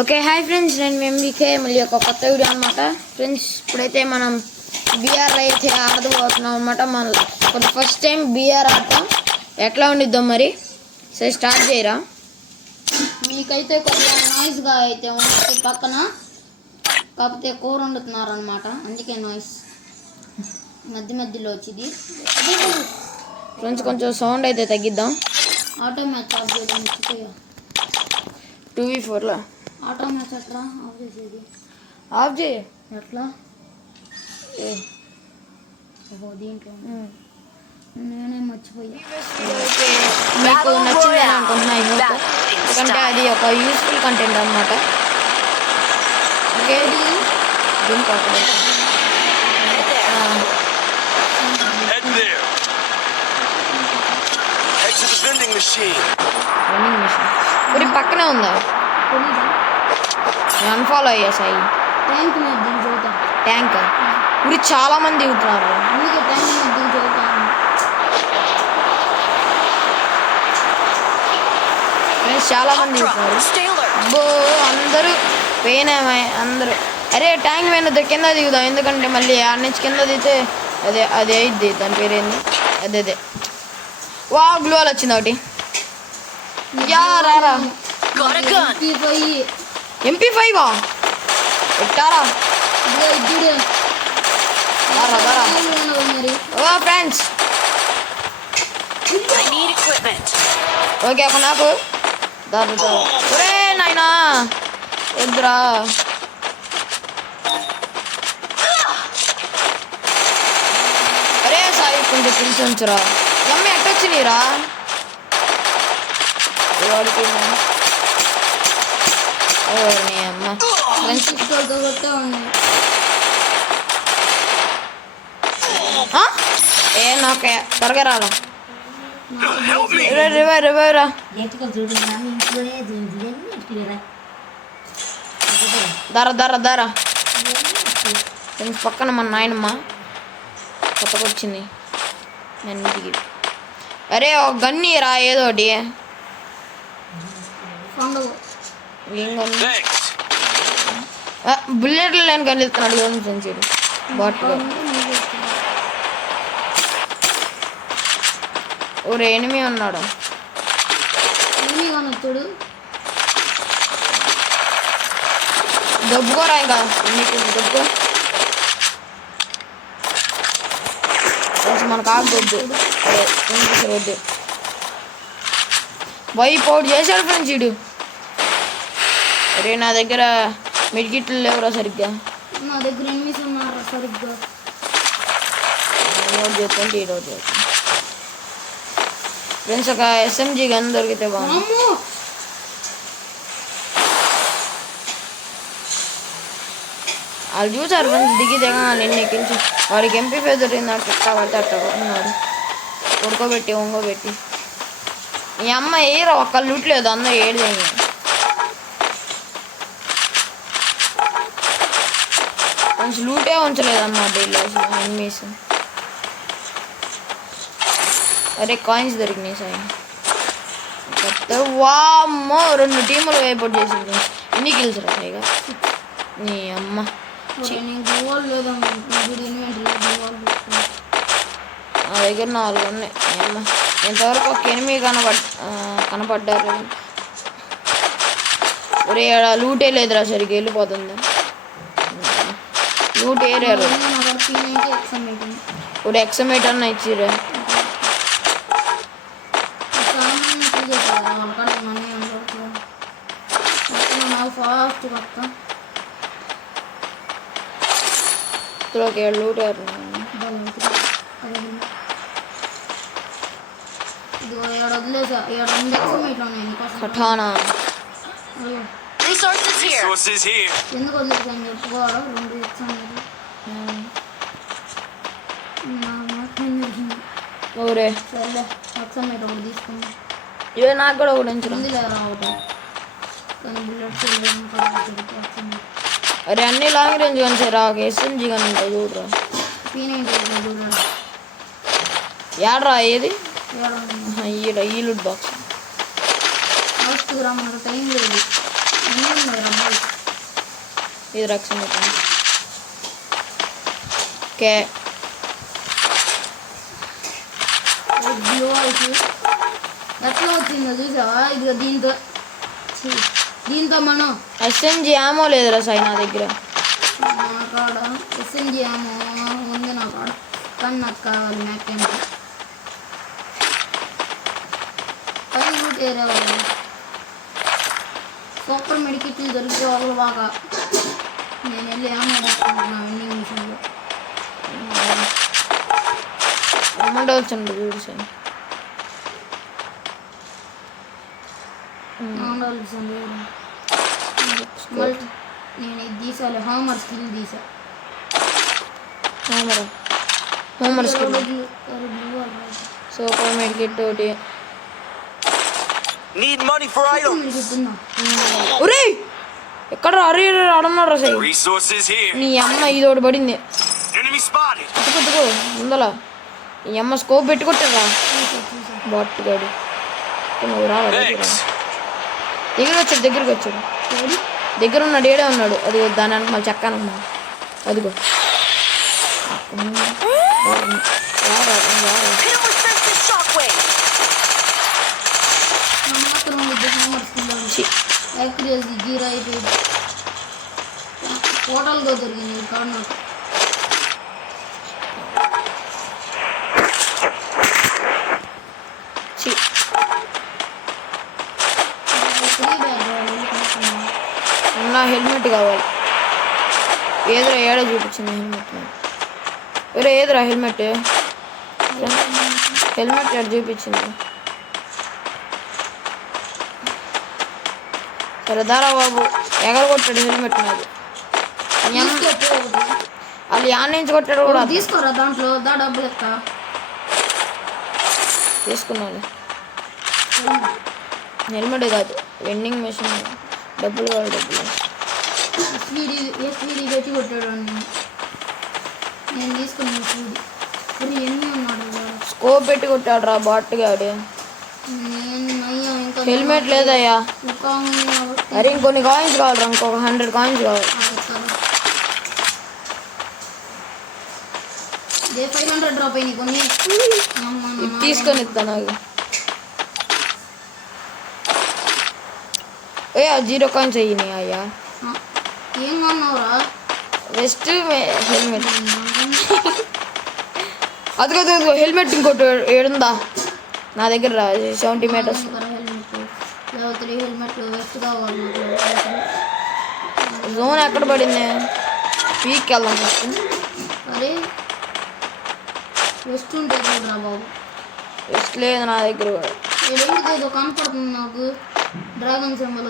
Okay hi friends, నేను MBK మళ్ళీ ఒక కొత్త వీడియో అనమాట. ఫ్రెండ్స్ ఇప్పుడైతే మనం బీఆర్ అయితే ఆడబోతున్నాం అనమాట. మన ఫస్ట్ టైం బీఆర్ ఆడతాం, ఎట్లా ఉండిద్దో మరి. సరే స్టార్ట్ చేయరా. మీకైతే కొద్దిగా నాయిస్గా అయితే ఉంటుంది పక్కన, కాకపోతే కూర వండుతున్నారు అనమాట, అందుకే నాయిస్ మధ్యలో వచ్చింది. ఫ్రెండ్స్ కొంచెం సౌండ్ అయితే తగ్గిద్దాం. ఆటో మ్యాచ్ ఆఫ్ చేయడం మర్చిపోయా. 2v4లో ఆటో మ్యాచ్ ఎట్లా ఆఫ్ చేసేది? ఆఫ్ చేయి. ఎట్లా? ఓహో దీంట్లో నేనే మర్చిపోయా. మీకు నచ్చిందని అనుకుంటున్నా, ఎందుకంటే అది ఒక యూస్ఫుల్ కంటెంట్ అనమాట. ఓకే రన్నింగ్ మిషన్ ఇప్పుడు పక్కనే ఉందా? అన్ఫాలో అయ్యా సాయి. ట్యాంక్ మీద దిగి చదువుతా. ట్యాంక్ ఇప్పుడు చాలా మంది దిగుతున్నారు, అందుకే ట్యాంక్ మీద దిగి చదువుతాను. చాలా మంది దిగుతున్నారు. అబ్బో అందరూ పోయినామే అందరూ. అరే ట్యాంక్ మీద కింద దిగుదాం, ఎందుకంటే మళ్ళీ ఆడ నుంచి కింద దిగితే అదే అయిద్ది. దాని పేరేంది? అదే వా గ్లోల్ వచ్చింది ఒకటి. రారా MP5 పెట్టారా? ఫ్రెండ్స్ ఓకే ఒక నాకు ఒరే నాయనా వద్దురా. అరే సాయి కొంచెం పిలిచి ఉంచురా. అమ్మ ఎట్టొచ్చినీరా వాడికి. నీ అమ్మ నాకు త్వరగా రాలా. రివైరా దర పక్కన మన నాయనమ్మ కొత్తగా వచ్చింది. నేను దిగి అరే ఒక గన్ని రా ఏదోటి. బుల్లెట్లు నేను కనిపిస్తున్నాడు ఫ్రెండ్స్. బాట్గా ఓరే ఎనిమి ఉన్నాడు. దబ్బుకోరా ఇంకా నీకు దబ్బు. మనకు ఆగొద్దు, వద్దు. వైప్ అవుట్ చేశాడు ఫ్రెండ్స్ వీడు. అరే నా దగ్గర మెడికిట్లు లేవురా సరిగ్గా. నా దగ్గర ఎనిమిస్ ఉన్నారా సరిగ్గా. నోట్ చేసుకుంటే ఈరోజు ఫ్రెండ్స్ ఒక SMG గన్ దొరికితే బాగుంది. వాళ్ళు చూసారు ఫ్రెండ్స్ దిగి దిగగానే ఎక్కించి వాడికి MP5 దొరికింది. అట్లా పడితే అట్లా కొడుతున్నాడు, ఉడకబెట్టి ఒంగోబెట్టి. ఈ అమ్మ ఏరా ఒక్క లూట్లేదు, అందరూ ఏడుదేమి. కొంచెం లూటే ఉంచలేదన్నమాట వీళ్ళు అసలు ఎనిమీస్. అరే కాయిన్స్ దొరికినాయి సాయి. వామ్మో 2 టీములు వైపౌట్ చేసి. ఎన్ని కిల్స్ రా సాయిగా? నీ అమ్మ నా దగ్గర 4 ఉన్నాయి. నీ అమ్మ ఇంతవరకు ఒక ఎనిమిది కనపడ్డారు. ఒరే లూటే లేదురా సరిగ్గా, వెళ్ళిపోతుంది. లూట్ ఏరారు. ఒక ఎక్సమేట్ అన్న ఇచ్చిరా. లూట్ కఠానా ఎందుకు వదిలేసాను చెప్పుకోవడం. 2 ఎక్సమేట్ ఊరే సర్లే ఎక్సమేట్ ఒకటి తీసుకున్నా. ఇవే నాకు కూడా ఒకటి నుంచి లేరా ఒకటి. కానీ బుల్లెట్స్ అరే అన్ని లాంగ్ రేంజ్ కానీ రా. ఒక SMG కానీ ఉంటాయి చూడరా. ఏడరా ఏది? ఈ లూట్ బాక్స్ టైం లేదు. ఇది రక్షణ ఓకే. బ్లూ అయితే ఎట్లా వచ్చిందో చూసావా? ఇది దీంతో మనం ఎస్ఎంజి ఆమో లేదురా సాయి నా దగ్గర. నా కాడ ఎస్ఎంజి ఏమో ఉంది నా కాడ, కానీ నాకు కావాలి మ్యాక్ క్యాంప్. పైన రూట్ ఏరియా వాళ్ళు సూపర్ మెడికిట్లు దొరికితే ఒకరు బాగా నేను వెళ్ళి ఏమో తీసుకుంటున్నాను వెండింగ్ మిషన్లో. రమ్మండవచ్చండి చూడు సాయి. మల్టీ నేను ఇది తీసాలి, హామర్ స్కిల్ తీసా. హోమర్ స్కిల్ సూపర్ మెడికెట్ ఒకటి. Need money for items. ఒరే ఎక్కడ అరే అడన్నారా సాయి? Resources here. నీ అమ్మ ఇది ఒకటి పడింది. Enemy spotted. అతుకుతుకో ఉందలా. ఈ అమ్మ స్కోప్ పెట్టుకొట్టారా బాట్ గాడు. నువ్వు రావాలి దగ్గరికి వచ్చాడు దగ్గర ఉన్నాడు, ఏడే ఉన్నాడు. అది దాని అంటే మళ్ళీ చెక్కానమ్మా. అదిగో జీరో అయిపోయింది. టోటల్గా దొరికింది కాదు నాకు. నా హెల్మెట్ కావాలి. ఏదిరా ఏడ చూపించింది హెల్మెట్? వేరే ఏదిరా హెల్మెట్? హెల్మెట్ ఏడ చూపించింది? సరే దారా బాబు, ఎగర కొట్టాడు హెల్మెట్ నాది. వాళ్ళు యాన్ నుంచి కొట్టాడు కూడా. తీసుకోరా దాంట్లో డబ్బులు ఎక్క తీసుకున్నాను. హెల్మెట్ కాదు వెండింగ్ మెషిన్. డబ్బులు కావాలి డబ్బులు. ఎస్వీడి పెట్టి కొట్టాడు నేను తీసుకున్నాను. చూడు మరి ఎన్ని ఉన్నాడు. స్కోప్ పెట్టి కొట్టాడు రా బాట్ గాడు. హెల్మెట్ లేదయ్యా. అరే ఇంకొన్ని కాయిన్స్ కావాలరా, ఇంకొక 100 కాయిన్స్ కావాలి. 500 డ్రాప్ అయినాయి కొన్ని. ఇది తీసుకొని ఇస్తాను నాకు. ఏ 0 కాయిన్స్ అయ్యినాయి అయ్యా. ఏం కొన్నావురా? వెస్ట్ హెల్మెట్. అదిగో హెల్మెట్ ఇంకోటి ఏడుందా నా దగ్గర 70 మీటర్స్. జోన్ ఎక్కడ పడింది? పీక్కి వెళ్దాం ఫస్ట్. అరే వెస్ట్ ఉంటుంది రా బాబు. వెస్ట్ లేదు నా దగ్గర. ఏదో కనపడుతుంది నాకు డ్రాగన్ సింబల్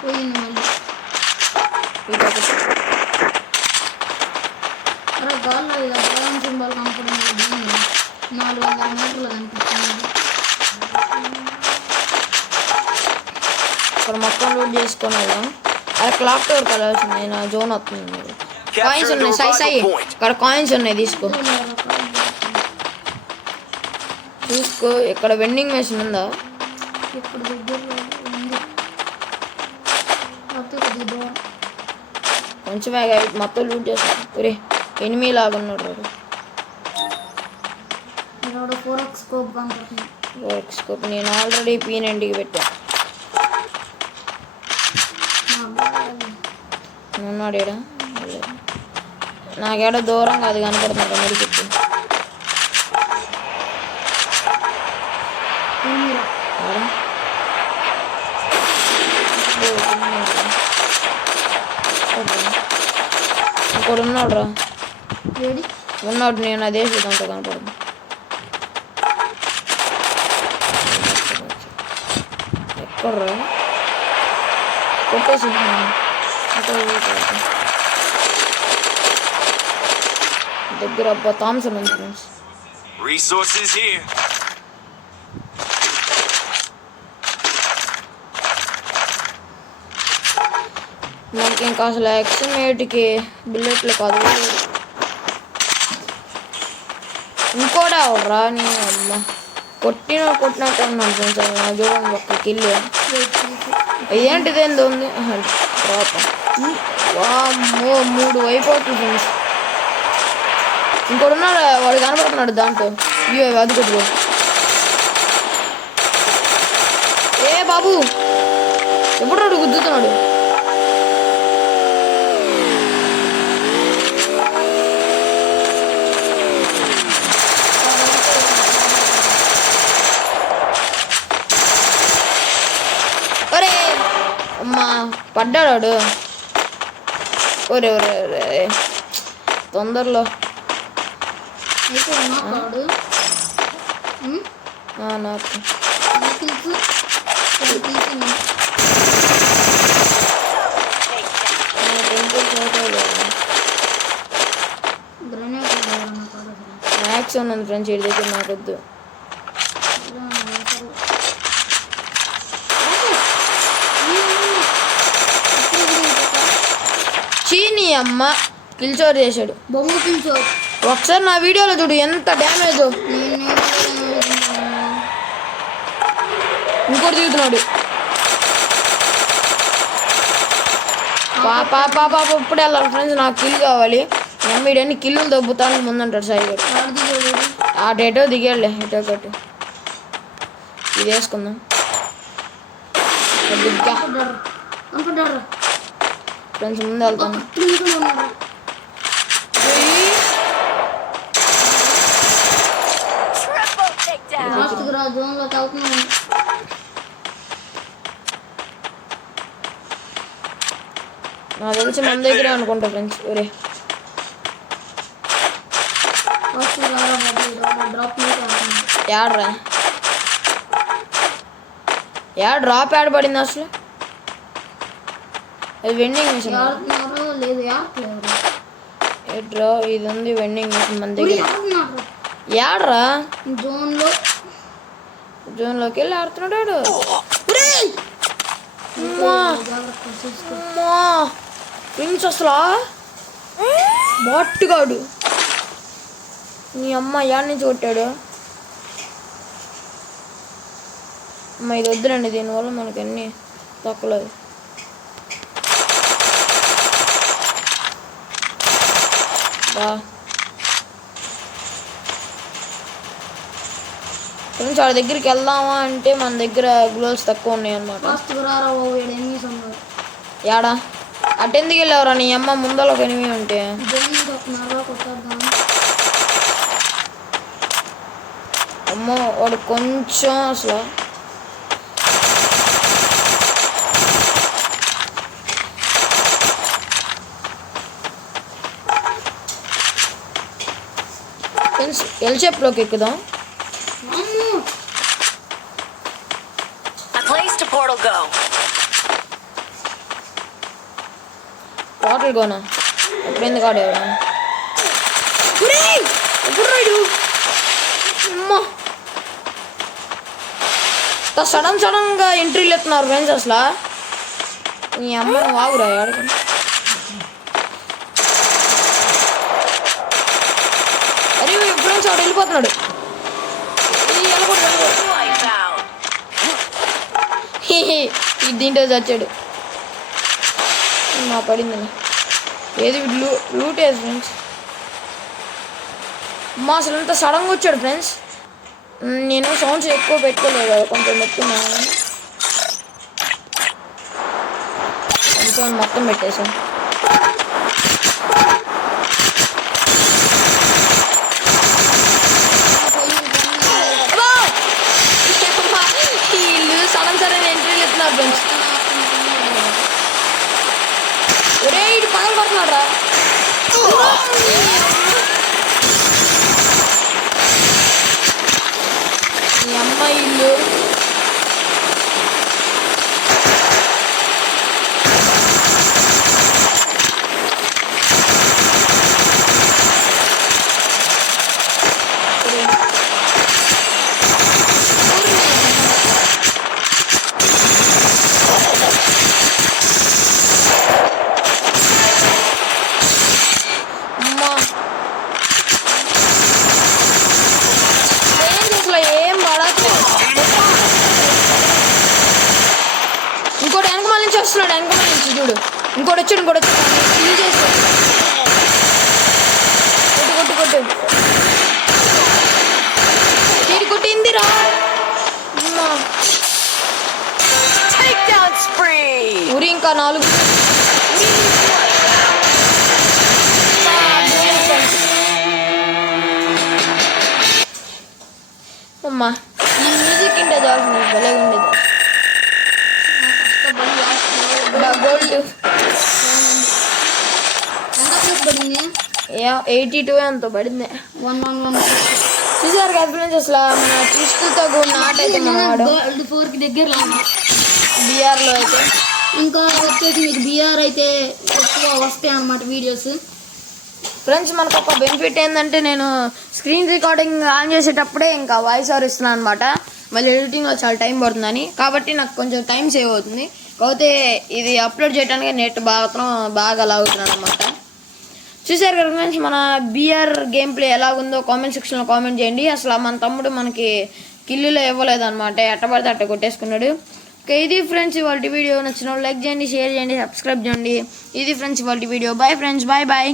పోయింది మళ్ళీ. అరే గాల్లో ఇలా డ్రాగన్ సింబల్ కనపడింది. 400 మీటర్లు కనిపిస్తుంది. ఇక్కడ మొత్తం లూట్ చేసుకొని వెళ్దాం. అదే క్లాక్ టవర్ కలవాల్సింది. నా జోన్ వస్తుంది. కాయిన్స్ ఉన్నాయి సాయి ఇక్కడ కాయిన్స్ ఉన్నాయి తీసుకో. చూసుకో ఇక్కడ వెండింగ్ మెషిన్ ఉందా? ఇక్కడ దగ్గరలో ఉంది. కొంచెం మొత్తం లూట్ చేస్తాను. ఒరే ఎనిమిది లాగా ఉన్నాడు. 4x స్కోప్ కనపడుతుంది. 4x స్కోప్ నేను ఆల్రెడీ P90కి పెట్టా. ఉన్నాడు ఏడా? నాకేడ దూరంగా అది కనపడుతుంది. మరి చెప్పి ఇంకోటి ఉన్నాడు రా. ఉన్నాడు నేను అదే దాంట్లో కనపడుతుంది. ఎక్కడ్రా కొట్టేసి దగ్గర అబ్బా థామ్సన్ ఉంది ఫ్రెండ్స్. Resources here. మనకి ఇంకా అసలు ఎక్స్మేట్కి బుల్లెట్లు కాదు. ఇంకోడా రా నీ అమ్మ కొట్టినట్టు ఉన్నాను ఫ్రెండ్స్. నా చూడండి ఒక్క కిల్లు. ఏంటిది ఏందో ఉంది వామ్మో 3 వైపు అవుతుంది ఫ్రెండ్స్. ఇంకోటి ఉన్నాడు, వాడు కనపడుతున్నాడు దాంట్లో. ఇవే అది కొద్దిగా. ఏ బాబు ఎప్పుడు వాడు గుద్దుతున్నాడు. ఒరే అమ్మా పడ్డాడు వాడు. ఒరే ఒరే ఒరే తొందరలో అయితే ఉన్నాడు నాకు తెలుసు తీసుకున్నా గ్రనేడ్ మ్యాక్స్ ఉన్నది ఫ్రెండ్స్ వీడి దగ్గర. నాకు వద్దు. చీనీ అమ్మ కిల్చోర్ చేశాడు. బొమ్మ కిల్చోర్. ఒకసారి నా వీడియోలో చూడు ఎంత డ్యామేజ్. ఇంకోటి దిగుతున్నాడు. పాప పాప ఇప్పుడే వెళ్ళాలి ఫ్రెండ్స్. నాకు కిల్ కావాలి. వీడన్ని కిల్లులు దొబ్బుతాను ముందంటాడు సాయి గారు. ఆ డేటో దిగాడులే ఎటో ఒకటి. ఇది వేసుకుందాం. ఫ్రెండ్స్ ముందు వెళ్తాను. నాకు తెలిసి మన దగ్గరే అనుకుంటా ఫ్రెండ్స్. ఒరే యాడ్రా డ్రాప్ యాడ్ పడింది అసలు. అది వెండింగ్ మిషన్ డ్రా. ఇది ఉంది వెండింగ్ మిషన్ మన దగ్గర. యాడ్రా జోన్లోకి వెళ్ళి ఆడుతున్నాడు. ప్రిన్స్ అసలు బాట్టుగాడు. నీ అమ్మ యాడ్ నుంచి కొట్టాడు. అమ్మ ఇది వద్దురండి, దీనివల్ల మనకి అన్నీ తక్కువలేదు. ఫ్రెండ్స్ వాడి దగ్గరికి వెళ్దామా అంటే మన దగ్గర గ్లోవ్స్ తక్కువ ఉన్నాయి అన్నమాట. యాడా అటెందుకు వెళ్ళావురా నీ అమ్మ? ముందర ఒక ఎనిమిది ఉంటే అమ్మో వాడు కొంచెం అసలు ఫ్రెండ్స్ ఎల్ షేప్లోకి ఎక్కుదాం. పోర్టల్ గోనా ఎప్పుడు ఎందుకు ఆడేవాడు? అమ్మా సడన్గా ఎంట్రీలు ఎత్తున్నారు ఫ్రెండ్స్ అసలు. నీ అమ్మను వాగురా ఆడుకుని. అరే ఫ్రెండ్స్ వాడు వెళ్ళిపోతున్నాడు. దీంట్లో చచ్చాడు. మా పడిందని ఏది లూట్ వేది ఫ్రెండ్స్. మా అసలు అంతా సడన్గా వచ్చాడు ఫ్రెండ్స్. నేను సౌండ్స్ ఎక్కువ పెట్టుకోలేదు కదా, కొంచెం పెట్టుకున్నాను. కొంచెం మొత్తం పెట్టేసాను. వీళ్ళు సడన్ ఎంట్రీలు ఎత్తున్నారు ఫ్రెండ్స్. ఒరే ఇటు పగలు పడుతున్నాడు రా. ఈ అమ్మాయి ఇల్లు ఇంకోటి వెనక మళ్ళీ నుంచి వస్తున్నాడు. వెనక మళ్ళీ నుంచి చూడు. ఇంకోటి వచ్చాడు కిల్ చేసుకో. కొట్టు కొట్టు కొట్టు చీడి కొట్టిందిరా. Takedown spree. ఉరి ఇంకా 4. అమ్మా ఈ మ్యూజిక్ ఇంటే చాలు నాకు భలే ఉండేది. గోల్డ్ ఎంత ప్లేస్ పడింది? 82 ఎంతో పడింది. 111 చూసారు కదా ఫ్రెండ్స్, అసలు మన ట్విస్ట్తో కూడిన ఆట అయితే మనవాడు గోల్డ్ 4కి దగ్గరలో ఉంది. బీఆర్లో అయితే. ఇంకా వచ్చేసి మీకు బిఆర్ అయితే ఎక్కువ వస్తాయి అన్నమాట వీడియోస్. ఫ్రెండ్స్ మనకు ఒక బెనిఫిట్ ఏంటంటే నేను స్క్రీన్ రికార్డింగ్ ఆన్ చేసేటప్పుడే ఇంకా వాయిస్ ఓవర్ ఇస్తున్నాను అనమాట. మళ్ళీ ఎడిటింగ్లో చాలా టైం పడుతుందని, కాబట్టి నాకు కొంచెం టైం సేవ్ అవుతుంది. కాకపోతే ఇది అప్లోడ్ చేయడానికి నెట్ బాగా లాగుతున్నాను అనమాట. చూసారు కదా ఫ్రెండ్స్, మన బీఆర్ గేమ్ ప్లే ఎలా ఉందో కామెంట్ సెక్షన్లో కామెంట్ చేయండి. అసలు మన తమ్ముడు మనకి కిల్లులో ఇవ్వలేదన్నమాట, ఎట్టబడితే అట్ట కొట్టేసుకున్నాడు. ఓకే, ఇది ఫ్రెండ్స్ ఇవాళ వీడియో. నచ్చిన లైక్ చేయండి, షేర్ చేయండి, సబ్స్క్రైబ్ చేయండి. ఇది ఫ్రెండ్స్ ఇవాళ వీడియో. Bye friends, bye.